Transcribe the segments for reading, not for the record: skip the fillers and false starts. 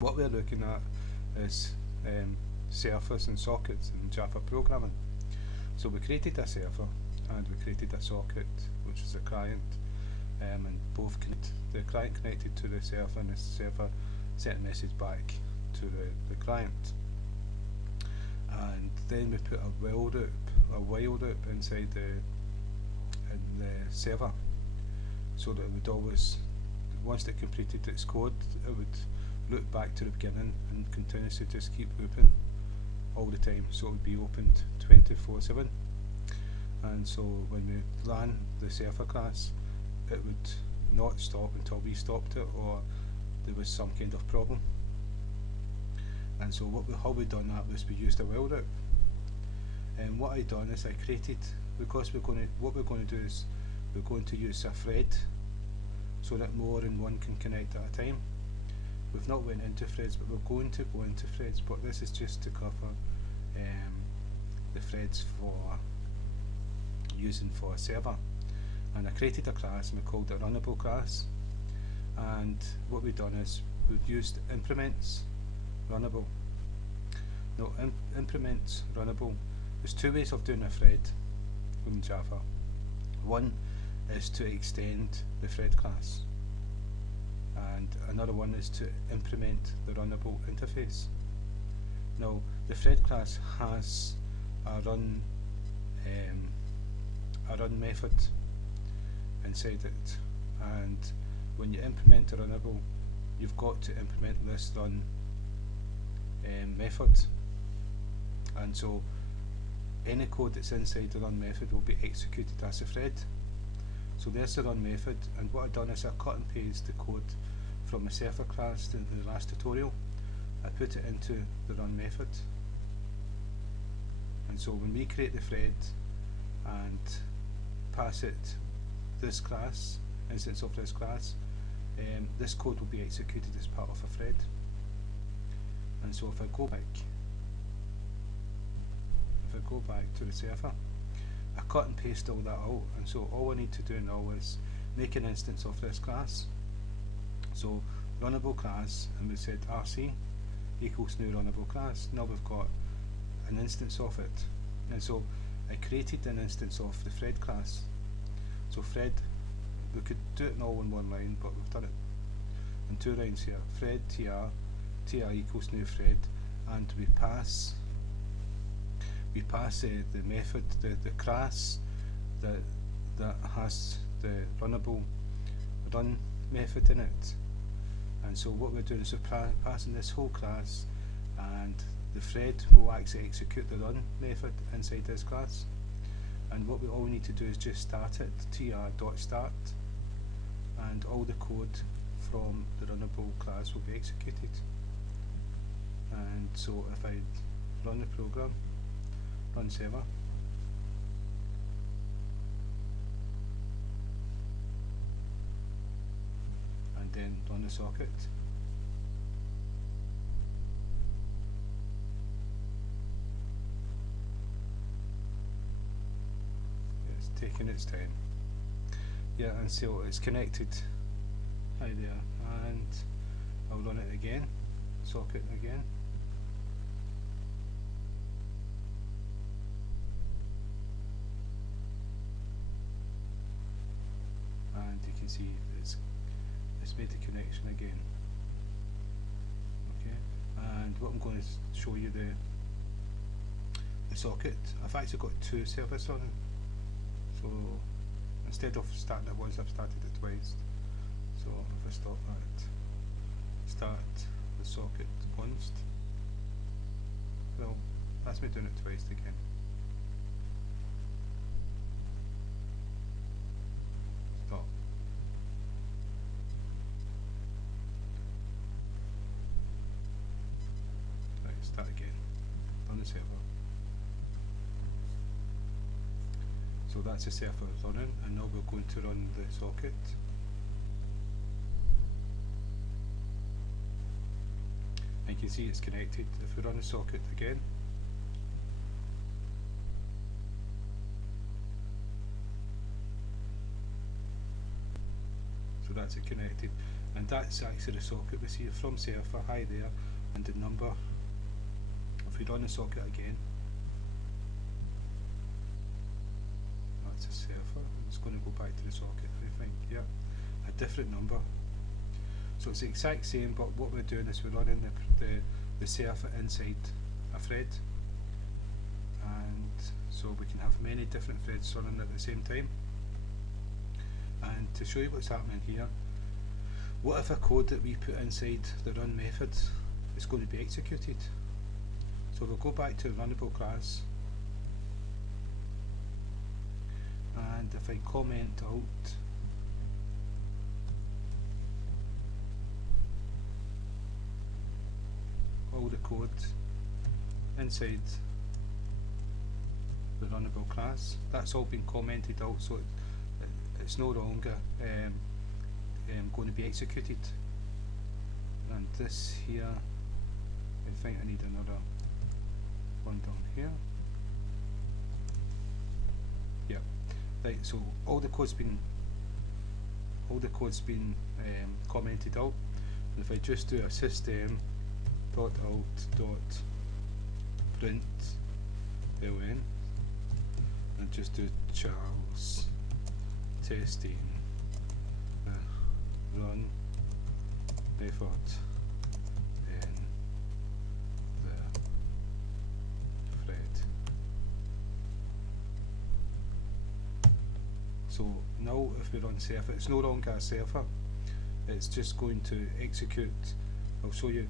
What we're looking at is servers and sockets in Java programming. So we created a server and we created a socket, which is a client, and both the client connected to the server and the server sent a message back to the client. And then we put a while loop inside the server, so that it would always, once it completed its code, it would loop back to the beginning and continuously just keep looping all the time, so it would be opened 24/7. And so when we ran the server class, it would not stop until we stopped it or there was some kind of problem. And so how we done that was we used a while loop. And what I done is I created, because what we're going to do is we're going to use a thread so that more than one can connect at a time. We've not went into threads, but we're going to go into threads, but this is just to cover the threads for using for a server. And I created a class and we called it a Runnable class. And what we've done is we've used implements Runnable. Now implements Runnable, there's two ways of doing a thread in Java. One is to extend the thread class, and another one is to implement the Runnable interface. Now the thread class has a run method inside it, and when you implement the Runnable, you've got to implement this run method, and so any code that's inside the run method will be executed as a thread. So there's the run method, and what I've done is I cut and paste the code from the server class to the last tutorial. I put it into the run method, and so when we create the thread and pass it this class, instance of this class, this code will be executed as part of a thread. And so if I go back to the server, I cut and paste all that out, and so all I need to do now is make an instance of this class. So Runnable class, and we said RC equals new Runnable class. Now we've got an instance of it, and so I created an instance of the thread class. So thread, we could do it all in one line, but we've done it in two lines here. Thread tr equals new thread, and we pass the method, the class that has the Runnable run method in it. And so what we're doing is we're passing this whole class, and the thread will actually execute the run method inside this class. And what we all need to do is just start it, tr.start, and all the code from the Runnable class will be executed. And so if I run the program, run server, and then run the socket, it's taking its time. Yeah, and so it's connected. Hi there, and I'll run it again, socket again. And you can see it's made the connection again. Okay, and what I'm going to show you the socket. I've actually got two servers on, so instead of starting it once, I've started it twice. So if I start the socket once, well, that's me doing it twice again. Stop. Right, start again. Run the server. So that's the server running, and now we're going to run the socket. And you can see it's connected. If we run the socket again, so that's it connected. and that's actually the socket we see from Surfer, hi there, and the number. If we run the socket again, that's a Surfer, it's going to go back to the socket, I think, yeah, a different number. So it's the exact same, but what we're doing is we're running the Surfer inside a thread, and so we can have many different threads running at the same time. And to show you what's happening here, what if a code that we put inside the run method is going to be executed? So we'll go back to the Runnable class, and if I comment out all the code inside the Runnable class, that's all been commented out, so it's no longer going to be executed. And this here, I think I need another one down here. Yeah, right. So all the code's been commented out. And if I just do a system dot out dot print ln and just do Charles testing the run method in the thread. So now if we run Surfer, it's no longer a Surfer, it's just going to execute. I'll show you.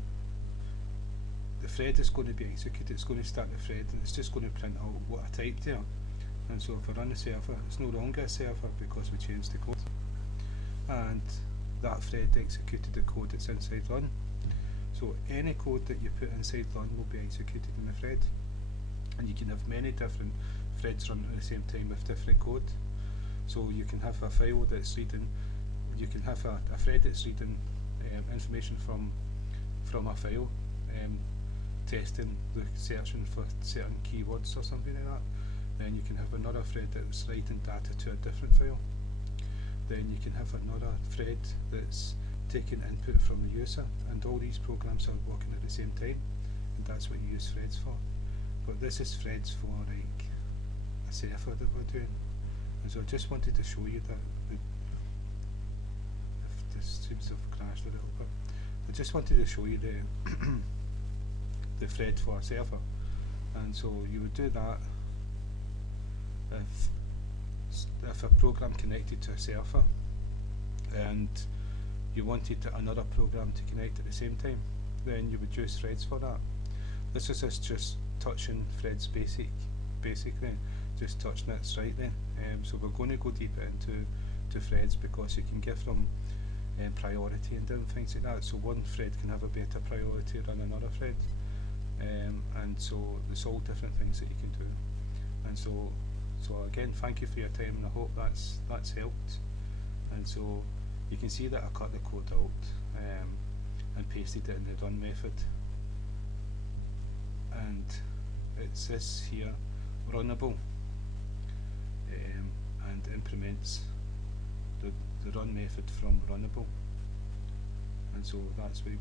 The thread is going to be executed, it's going to start the thread, and it's just going to print out what I typed there. And so if I run the Surfer, it's no longer a Surfer because we changed the code. And that thread executed the code that's inside run. So any code that you put inside run will be executed in the thread. And you can have many different threads running at the same time with different code. So you can have a file that's reading, you can have a thread that's reading information from a file, testing, searching for certain keywords or something like that. Then you can have another thread that's writing data to a different file. Then you can have another thread that's taking input from the user, and all these programs are working at the same time, and that's what you use threads for. But this is threads for like a Surfer that we're doing. And so I just wanted to show you that, if this seems to have crashed a little bit, I just wanted to show you the thread for a Surfer. And so you would do that if a program connected to a Surfer and you wanted another program to connect at the same time, then you would use threads for that. This is us just touching threads basically, just touching it slightly. So we're going to go deeper into threads because you can give them priority and different things like that. So one thread can have a better priority than another thread, and so there's all different things that you can do. And so again, thank you for your time, and I hope that's helped. And so you can see that I cut the code out and pasted it in the run method, and it's this here, Runnable, and implements the run method from Runnable. And so that's what